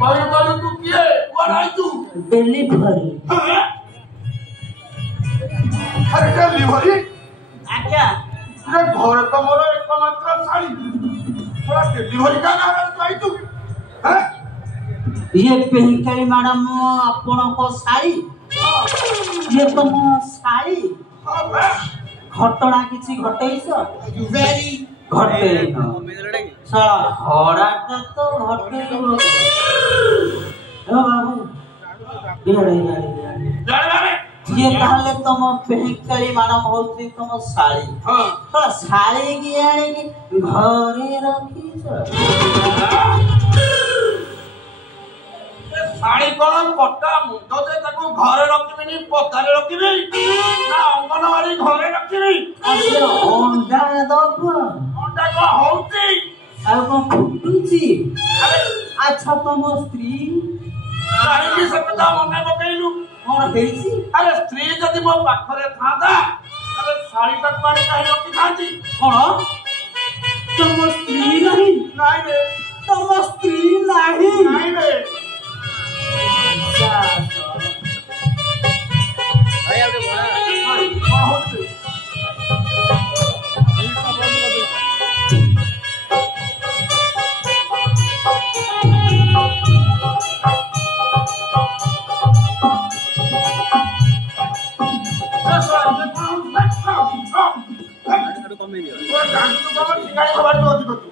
कई कई तू किए कुआर आई तू डिलीवरी अरे डिलीवरी आज्ञा रे घर तो मोर एकमात्र साड़ी पूरा डिलीवरी का ना आई तू हैं ये पेंकली मैडम आपण को साड़ी ये तुम साड़ी घटना किसी घटेइछ वेरी घटे साला घोड़ाटा तो घटे हो बाबू ये ताले तुम पेंकली मैडम होती तुम साड़ी हां साड़ी की आने की घरे रखीछ साड़ी कौन पट्टा मुंडो से ताको घरे रखिबिनी पतारे रखिबी ना अंगनवाड़ी घरे रखिबी असे अंडा दब अंडा को होउची आ को फुटुची अरे अच्छा तुम स्त्री साड़ी की सकता मने बकैलु कोन हेइसी अरे स्त्री जदि मो पाखरे थादा अरे साड़ी तक पानी काहे रखी थांती कोन तुम स्त्री नहीं नाही रे तुम स्त्री नहीं नाही रे भाई आपने बोला बहुत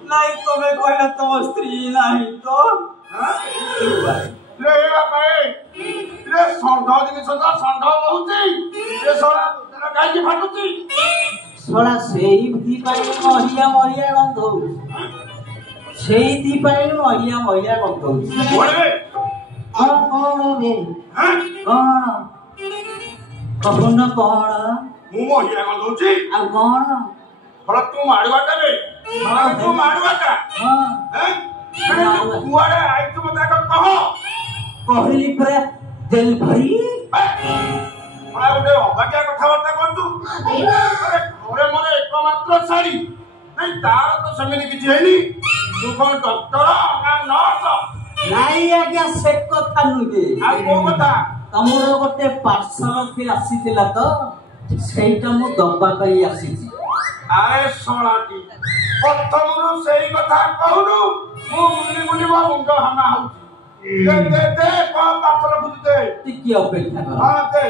नहीं तुम्हें कहला तुम स्त्री नहीं तो रे बापे रे संढ जिनिस तो संढ बहुची रे सोना तेरा गाय की फाटुची सोला सेही दी पाई महिया महिया गंध सेही दी पाई महिया महिया गंध बोले कौन बे हैं कौन कौन कौन मु मोहिया गल दोची आ कौन भला तू मारवाटा रे भला तू मारवाटा हां हैं अरे तू कुआरे आई तू मत कह कहली पर दिल भरी भला उडे अबाकिया कथावार्ता कर तू अरे घरे मोरे एकमात्र साड़ी नहीं तार तो समिति किछि हेनी तू कोन डॉक्टर ना नर्स नहीं आज्ञा से कथा नुगे आ को बता तमरो गोटे पार्सल थी आसीथिला तो सेटा मु दब्बा करी आसीची अरे सोनाटी प्रथमरु सेही कथा कहनु मु मुनि मुनि मो मुंड हाना होउची दे को पार्सल खुजते टिकी अपेक्षा कर हां दे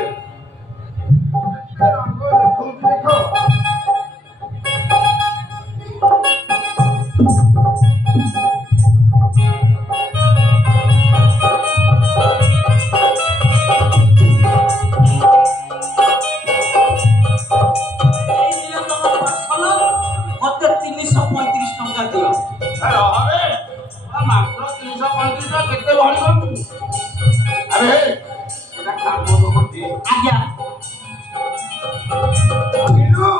रंग देखो मते 335 टंका दियो अरे अबे मात्र 335 केते भरी करतु अरे एटा काम तो करती आज्ञा नीलू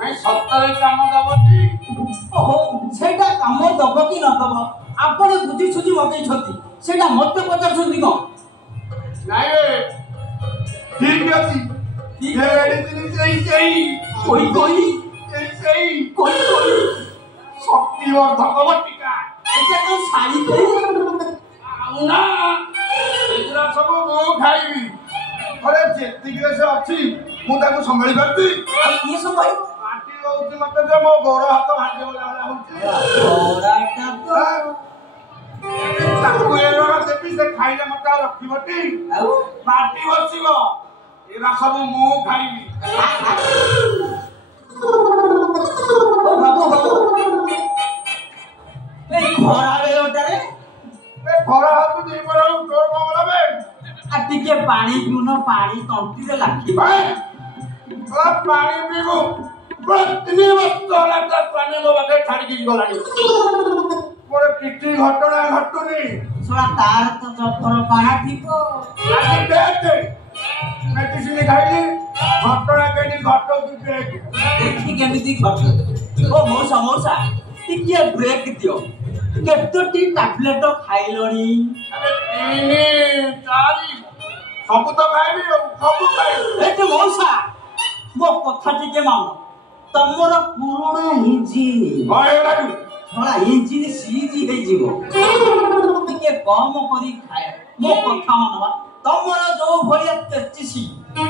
नहीं सप्ताहे काम दबती ओहो सेटा काम दब कि न दब आपण बुझी सुझी मगै छथि सेटा मते पचार छथि को नहीं रे ठीक अछि ठीक ये रेडी सही कोई सही कोई शक्ति और भगवतिका एटा को साड़ी कोई ना एगरा सब मो खाइबी अरे जेतिके से अछि मु ताको संभाली करती ये सब भाई पार्टी होउची मते जे मो गोड़ हाथ भांजे वाला होउची ओराटा तो ताको एरोरा देबी से खाइले मते रखिबटी आउ पार्टी बसिबो एरा सब मु खाइबी ओ बाबू ए घोड़ा रे ओटारे ए खरा हाथ दी पर तोर मामला बे आ टिके पानी पिउनो पानी तंती रे लाखी भाई पानी पीबू प्रति वक्त लगता पानी मो बागे छाड़ी की गलानी मोर किछि घटना घटुनी सोला तार तो जफर पाना ठीको आगे देते मेडिसिन खाइली घटना केनी घटो की ब्रेक देखी केमिति घट ओ मौसा टिके ब्रेक दियो केतोटी टैबलेट खाइलोनी अरे तीन चारि सब तो खाइबी सब खाइबी एते मौसा मो कथा टिके मान तमरो पुराना इंजिन होय लागू थोड़ा इंजिन सीजी हे जीवो टिके कम करी खाए मो कथा मानवा तमरा जो भलिया तेचिसी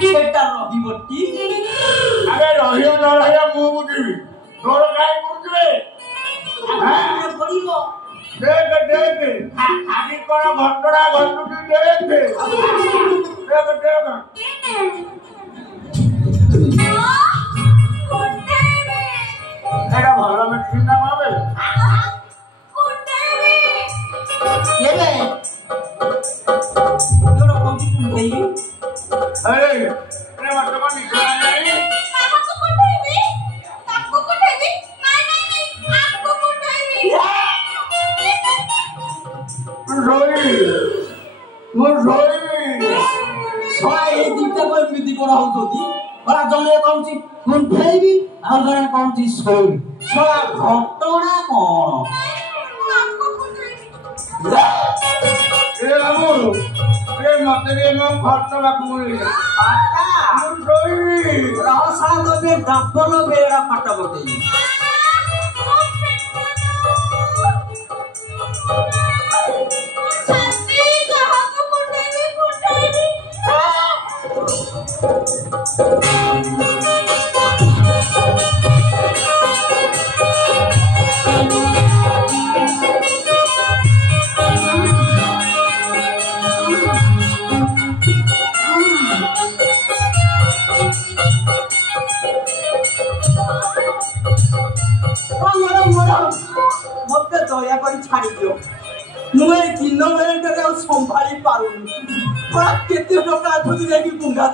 सेटा रहिबटी अरे रहियो न रहियो मु बुझिबी तोर काई बुझबे हां पड़िबो देख देख आदि कोन घटना घटुटी देख देख एटा भलो मेडिसिन ना माबे केबे जोरो कोठी कुंडेई अरे अरे मत को निकला नहीं आपको कुंडेई आपको कुंडेई नहीं आपको कुंडेई रोई सय दिते कोइ मिति करा होतोदी बड़ा जने कहउची कुंडेई आ जने कहउची सोई सला घटना कोन आपको कुंडेई ए बाबू ए मते रे म खर्च बाकू पाटा रोई रसा दबे डबल बेड़ा पाटा बटे मत दया कर छाड़ी दियो मुए दिन बेले संभाली पारुनी केते टका धुदी जाकी गुंगा